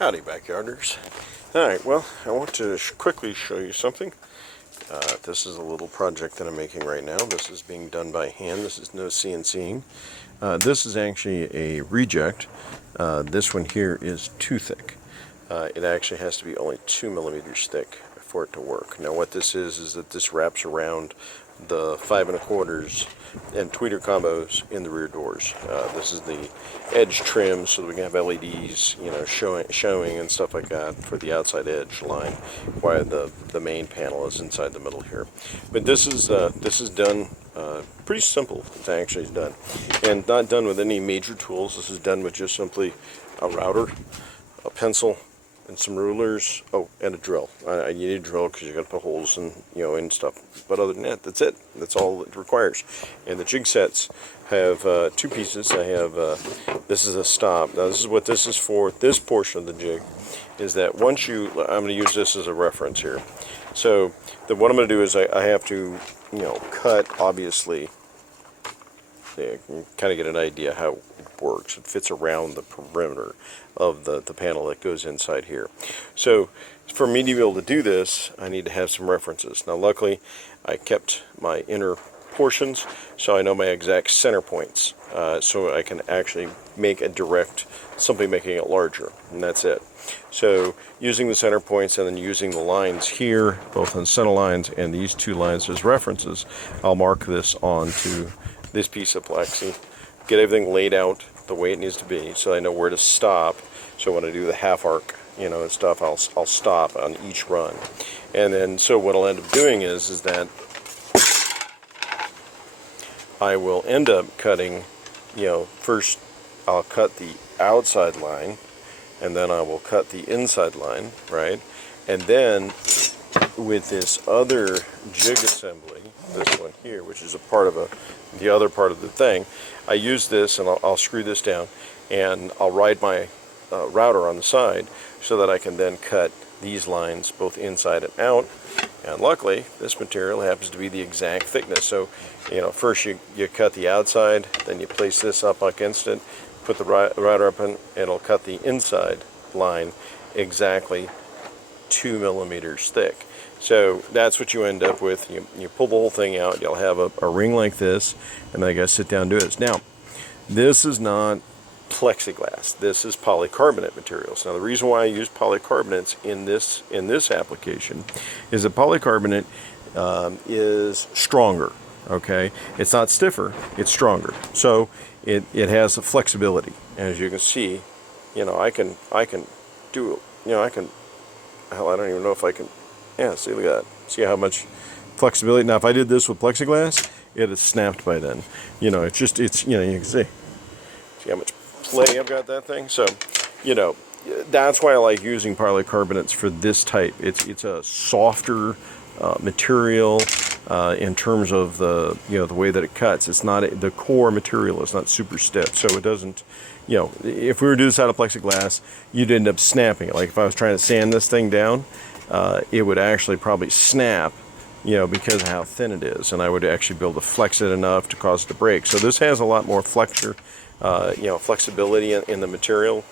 Howdy, Backyarders. Alright, well, I want to quickly show you something. This is a little project that I'm making right now. This is being done by hand. This is no CNCing. This is actually a reject. This one here is too thick. It actually has to be only 2 millimeters thick for it to work. Now what this is that this wraps around the 5 1/4 and tweeter combos in the rear doors. This is the edge trim so that we can have LEDs, you know, showing and stuff like that for the outside edge line, while the main panel is inside the middle here. But this is done pretty simple. It's actually done, and not done with any major tools. This is done with just simply a router, a pencil, and some rulers. Oh, and a drill. You need a drill because you got to put holes in, in stuff. But other than that, that's it. That's all it requires. And the jig sets have 2 pieces. I have this is a stop. Now this is what this is for. This portion of the jig is that once I'm going to use this as a reference here. So what I'm going to do is I have to cut, obviously. You can kind of get an idea how it works. It fits around the perimeter of the panel that goes inside here. So for me to be able to do this, I need to have some references. Now luckily I kept my inner portions so I know my exact center points, so I can actually make a direct, simply making it larger, and that's it. So using the center points and then using the lines here, both on center lines and these 2 lines as references, I'll mark this onto this piece of plexi, get everything laid out the way it needs to be so I know where to stop. So when I do the half arc, and stuff, I'll stop on each run. And then so what I'll end up doing is that I will end up cutting, first I'll cut the outside line and then I will cut the inside line, right? And then with this other jig assembly, this one here, which is a part of the other part of the thing, I use this and I'll screw this down and I'll ride my router on the side so that I can then cut these lines both inside and out. And luckily this material happens to be the exact thickness. So first you cut the outside, then you place this up against it, put the router up, and it'll cut the inside line exactly 2 millimeters thick. So that's what you end up with. You pull the whole thing out, you'll have a ring like this, and then you gotta sit down and do this. Now, this is not plexiglass. This is polycarbonate materials. Now the reason why I use polycarbonates in this application is that polycarbonate is stronger. Okay, it's not stiffer, it's stronger. So it has a flexibility. As you can see, I can do, hell, I don't even know if I can. Yeah, see, look at that. See how much flexibility. Now, if I did this with plexiglass, it has snapped by then. You can see how much play I've got that thing. So, that's why I like using polycarbonates for this type. It's a softer material in terms of the the way that it cuts. It's not the core material is not super stiff, so it doesn't. If we were to do this out of plexiglass, you'd end up snapping it. Like if I was trying to sand this thing down, it would actually probably snap, because of how thin it is, and I would actually be able to flex it enough to cause it to break. So this has a lot more flexibility in the material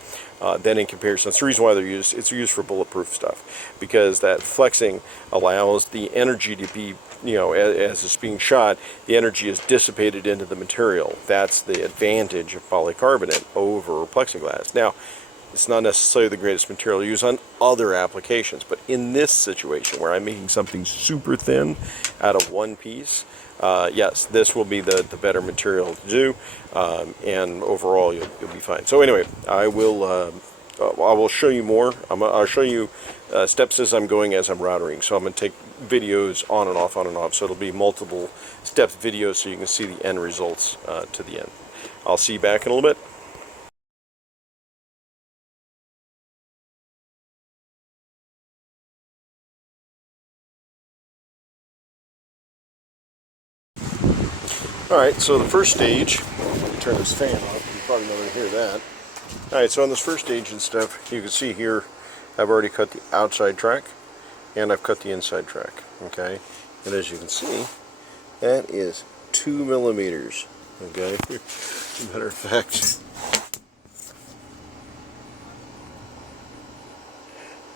than in comparison. That's the reason why it's used for bulletproof stuff, because that flexing allows the energy to be, as it's being shot, the energy is dissipated into the material. That's the advantage of polycarbonate over plexiglass. Now, it's not necessarily the greatest material to use on other applications, but in this situation where I'm making something super thin out of one piece, yes, this will be the better material to do, and overall you'll be fine. So anyway, I will show you more. I'll show you steps as I'm going as I'm routering. So I'm going to take videos on and off, so it'll be multiple steps videos so you can see the end results to the end. I'll see you back in a little bit. Alright, so the first stage, let me turn this fan off, you probably don't hear that. Alright, so on this first stage and stuff, you can see here, I've already cut the outside track, and I've cut the inside track, okay? And as you can see, that is 2 millimeters, okay? As a matter of fact,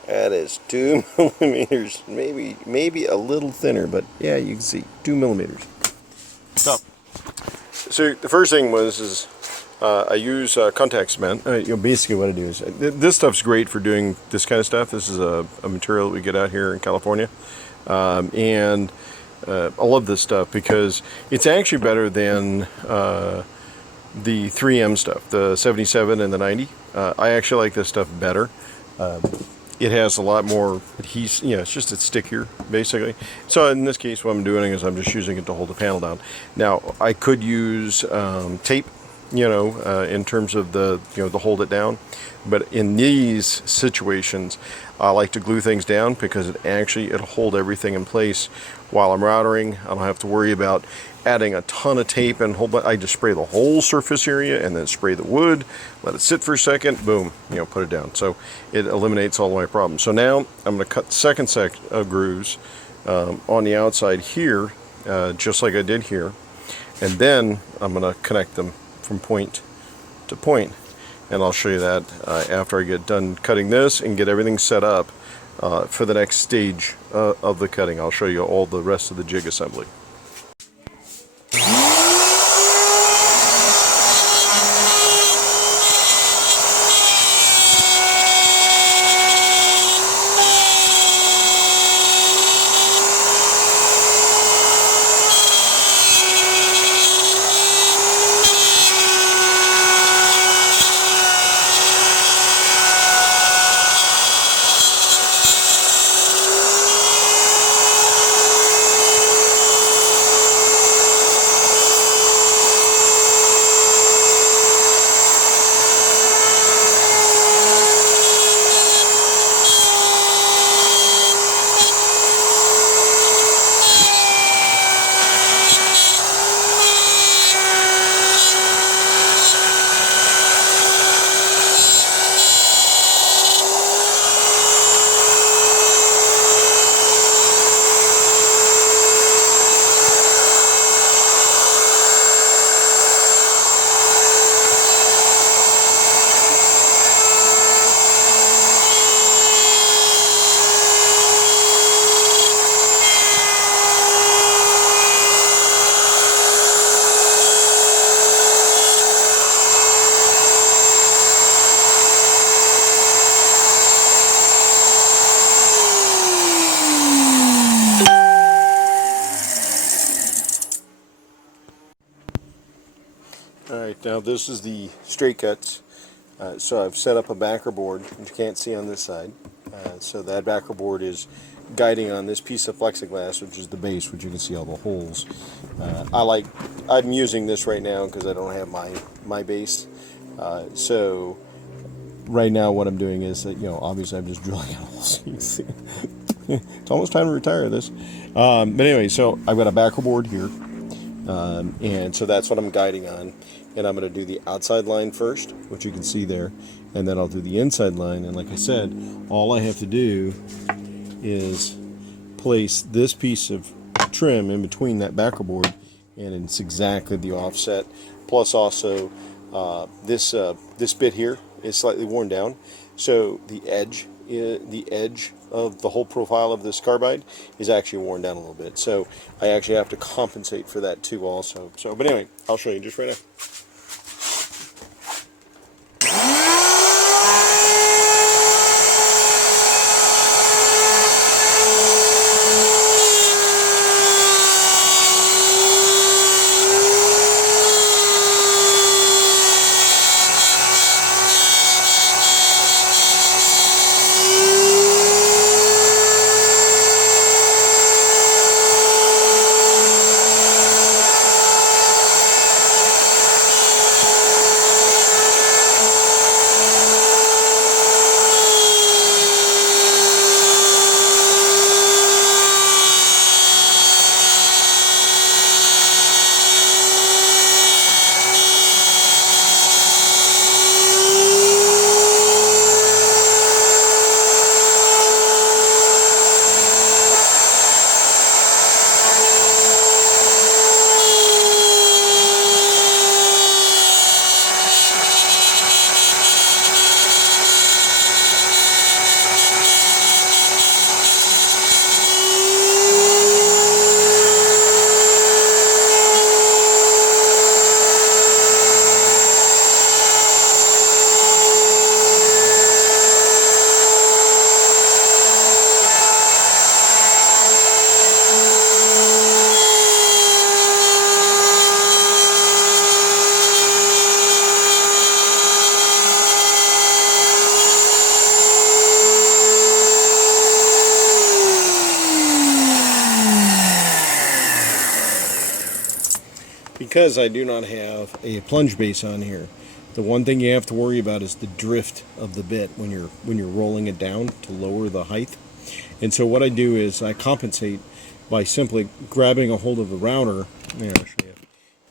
That is 2 millimeters, maybe a little thinner, but yeah, you can see 2 millimeters. So the first thing is I use contact cement. Basically what I do is this stuff's great for doing this kind of stuff. This is a material that we get out here in California, and I love this stuff because it's actually better than the 3M stuff, the 77 and the 90. I actually like this stuff better. It has a lot more adhesive, it's stickier, basically. So in this case, what I'm doing is I'm just using it to hold the panel down. Now, I could use tape, in terms of the hold it down. But in these situations, I like to glue things down because it'll hold everything in place while I'm routering. I don't have to worry about adding a ton of tape and I just spray the whole surface area and then spray the wood, let it sit for a second, boom, put it down. So it eliminates all of my problems. So now I'm going to cut the second set of grooves on the outside here, just like I did here, and then I'm going to connect them from point to point. And I'll show you that after I get done cutting this and get everything set up for the next stage of the cutting. I'll show you all the rest of the jig assembly. Alright, now this is the straight cuts. So I've set up a backer board, which you can't see on this side. So that backer board is guiding on this piece of plexiglass, which is the base, which you can see all the holes. I'm using this right now because I don't have my base. So right now what I'm doing is that, obviously I'm just drilling out holes. You can see. It's almost time to retire this. But anyway, so I've got a backer board here. And so that's what I'm guiding on, and I'm going to do the outside line first, which you can see there, and then I'll do the inside line. And like I said, all I have to do is place this piece of trim in between that backer board, and it's exactly the offset. Plus also this bit here is slightly worn down, so the edge of the whole profile of this carbide is actually worn down a little bit. So I actually have to compensate for that too also. But anyway, I'll show you just right now. because I do not have a plunge base on here, the one thing you have to worry about is the drift of the bit when you're rolling it down to lower the height. And so what I do is I compensate by simply grabbing a hold of the router. I'll show you.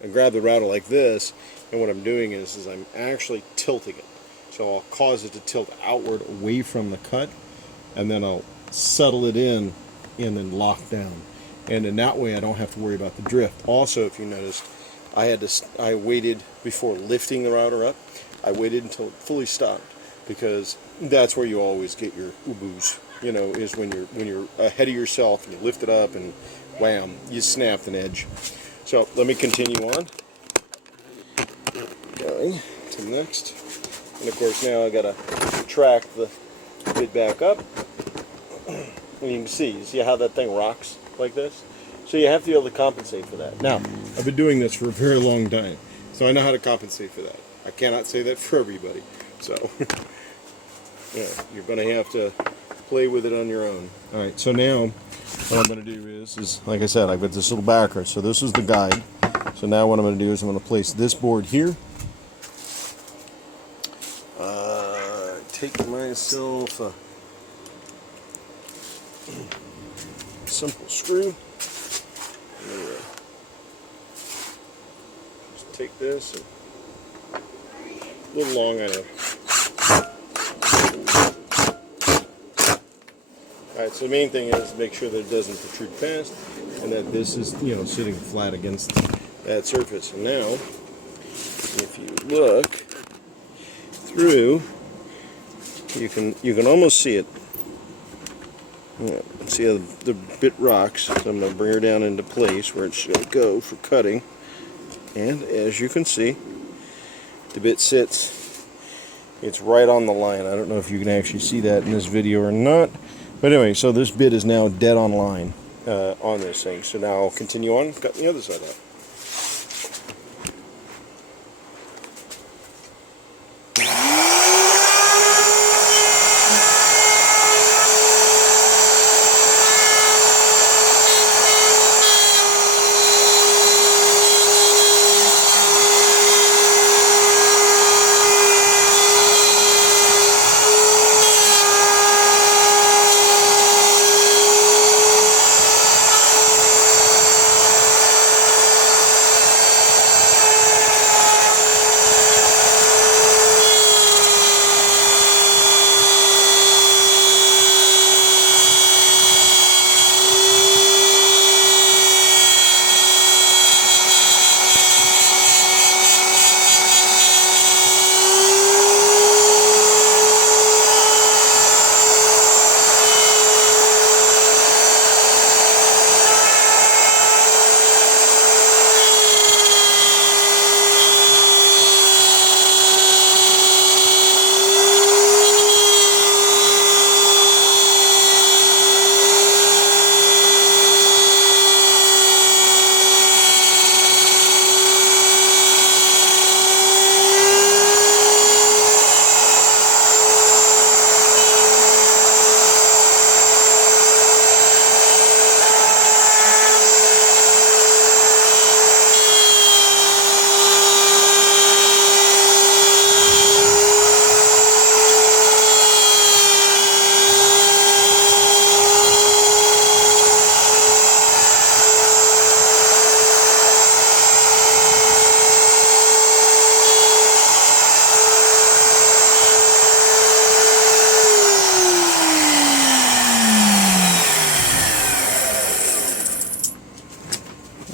I grab the router like this, and what I'm doing is I'm actually tilting it. So I'll cause it to tilt outward away from the cut, and then I'll settle it in and then lock down. And in that way I don't have to worry about the drift. Also, if you noticed, I waited before lifting the router up. I waited until it fully stopped, because that's where you always get your uboos. You know, is when you're ahead of yourself and you lift it up and wham, you snapped an edge. So let me continue on. Going to the next. And of course now I gotta track the bit back up. And you can see how that thing rocks like this? So you have to be able to compensate for that. Now, I've been doing this for a very long time, so I know how to compensate for that. I cannot say that for everybody. So, yeah, you're going to have to play with it on your own. Alright, so now what I'm going to do is like I said, I've got this little backer. So this is the guide. So now what I'm going to do is I'm going to place this board here. Take myself a simple screw. Just take this, and a little long, I know. Alright, so the main thing is make sure that it doesn't protrude past, and that this is, sitting flat against that surface. And now, if you look through, you can almost see it. Yeah, see how the bit rocks. So I'm going to bring her down into place where it's going to go for cutting. And as you can see, the bit sits. It's right on the line. I don't know if you can actually see that in this video or not. But anyway, so this bit is now dead on line on this thing. So now I'll continue on, cut the other side out.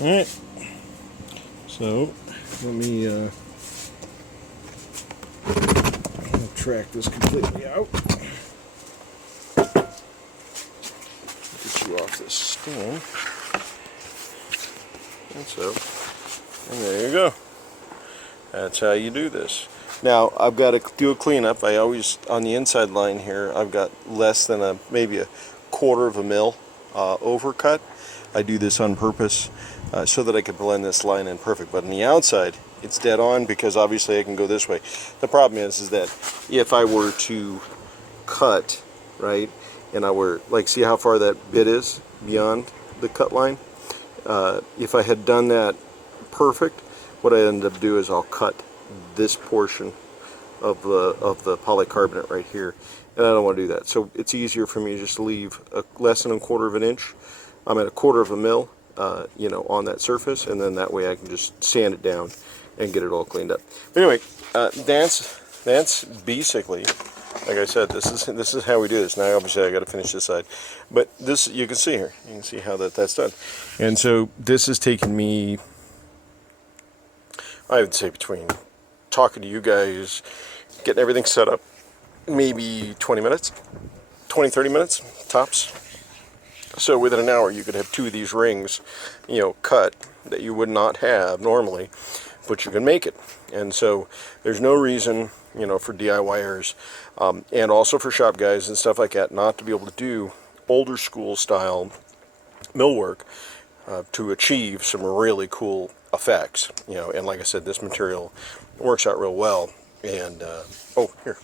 Alright, so let me track this completely out. Get you off this stand. And so, and there you go. That's how you do this. Now, I've got to do a cleanup. I always, on the inside line here, I've got less than maybe a 1/4 of a mil overcut. I do this on purpose so that I can blend this line in perfect. But on the outside, it's dead on because obviously I can go this way. The problem is that if I were to cut, right, and I were, like, see how far that bit is beyond the cut line? If I had done that perfect, what I end up doing is I'll cut this portion of the polycarbonate right here, and I don't want to do that. So it's easier for me just to leave less than 1/4 of an inch. I'm at 1/4 of a mil, you know, on that surface, and then that way I can just sand it down and get it all cleaned up. But anyway, that's basically, like I said, this is how we do this. Now obviously I got to finish this side, but this, you can see here, you can see how that's done. And so this has taken me, I would say, between talking to you guys, getting everything set up, maybe 20 minutes, 30 minutes tops. So within an hour you could have 2 of these rings, you know, cut that you would not have normally, but you can make it. And so there's no reason, you know, for DIYers and also for shop guys and stuff like that not to be able to do older school style millwork to achieve some really cool effects, you know. And like I said, this material works out real well. And oh, here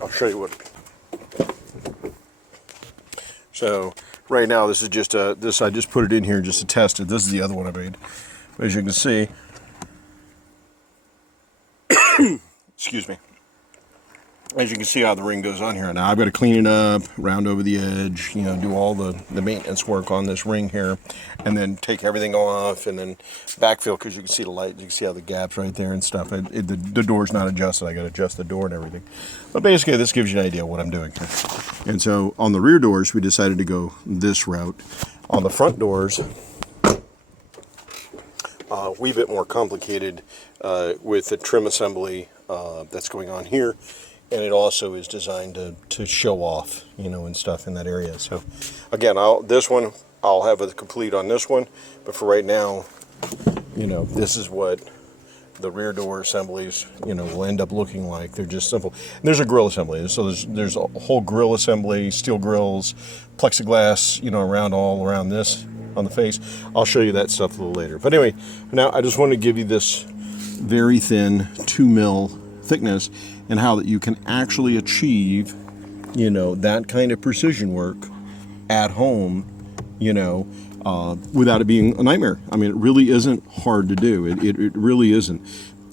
I'll show you what. So right now this is just this, I just put it in here just to test it. This is the other one I made. As you can see, excuse me. As you can see how the ring goes on here. Now I've got to clean it up, round over the edge, you know, do all the maintenance work on this ring here, and then take everything off, and then backfill, because you can see the light, you can see how the gaps right there and stuff. The door's not adjusted. I got to adjust the door and everything. But basically this gives you an idea of what I'm doing here. And so on the rear doors we decided to go this route. On the front doors, a wee bit more complicated with the trim assembly that's going on here. And it also is designed to show off, you know, and stuff in that area. So again, this one I'll have a complete on this one, but for right now, you know, this is what the rear door assemblies, you know, will end up looking like. They're just simple. And there's a grill assembly, so there's a whole grill assembly, steel grills, plexiglass, you know, all around this on the face. I'll show you that stuff a little later. But anyway, now I just want to give you this very thin 2 mil thickness, and how that you can actually achieve, you know, that kind of precision work at home, you know, without it being a nightmare. I mean, it really isn't hard to do. It really isn't.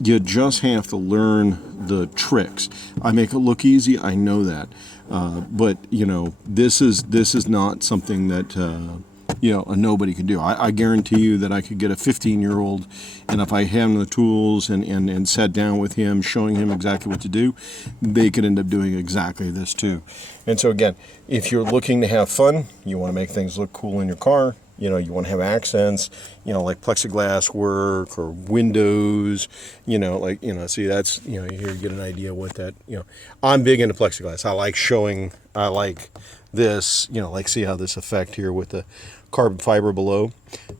You just have to learn the tricks. I make it look easy, I know that, but you know, this is not something that you know, nobody could do. I guarantee you that I could get a 15-year-old, and if I had him the tools and sat down with him, showing him exactly what to do, they could end up doing exactly this too. And so again, if you're looking to have fun, you want to make things look cool in your car, you know, you want to have accents, you know, like plexiglass work or windows, you know, like, you know, see, that's, you know, here you get an idea what that, you know, I'm big into plexiglass. I like this, you know, like, see how this effect here with the carbon fiber below,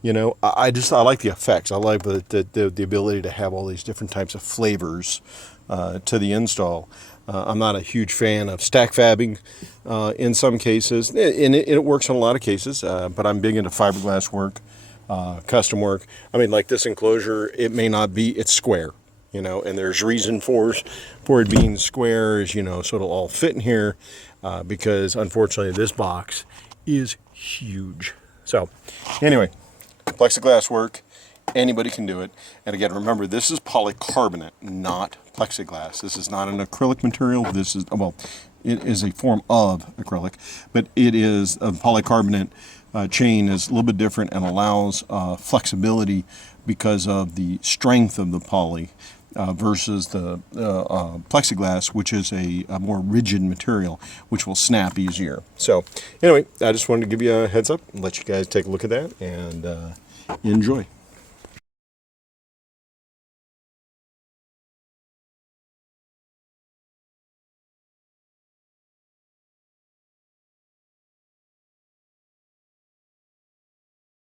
you know, I like the effects. I like the ability to have all these different types of flavors to the install. I'm not a huge fan of stack fabbing in some cases, and it works in a lot of cases, but I'm big into fiberglass work, custom work. I mean, like this enclosure, it may not be, it's square, you know, and there's reason for it being square, is, you know, so it'll all fit in here, because unfortunately this box is huge. So anyway, plexiglass work, anybody can do it. And again, remember, this is polycarbonate, not plexiglass. This is not an acrylic material. This is, well, it is a form of acrylic, but it is a polycarbonate chain is a little bit different and allows flexibility because of the strength of the poly versus the plexiglass, which is a more rigid material, which will snap easier. So anyway, I just wanted to give you a heads up and let you guys take a look at that and enjoy.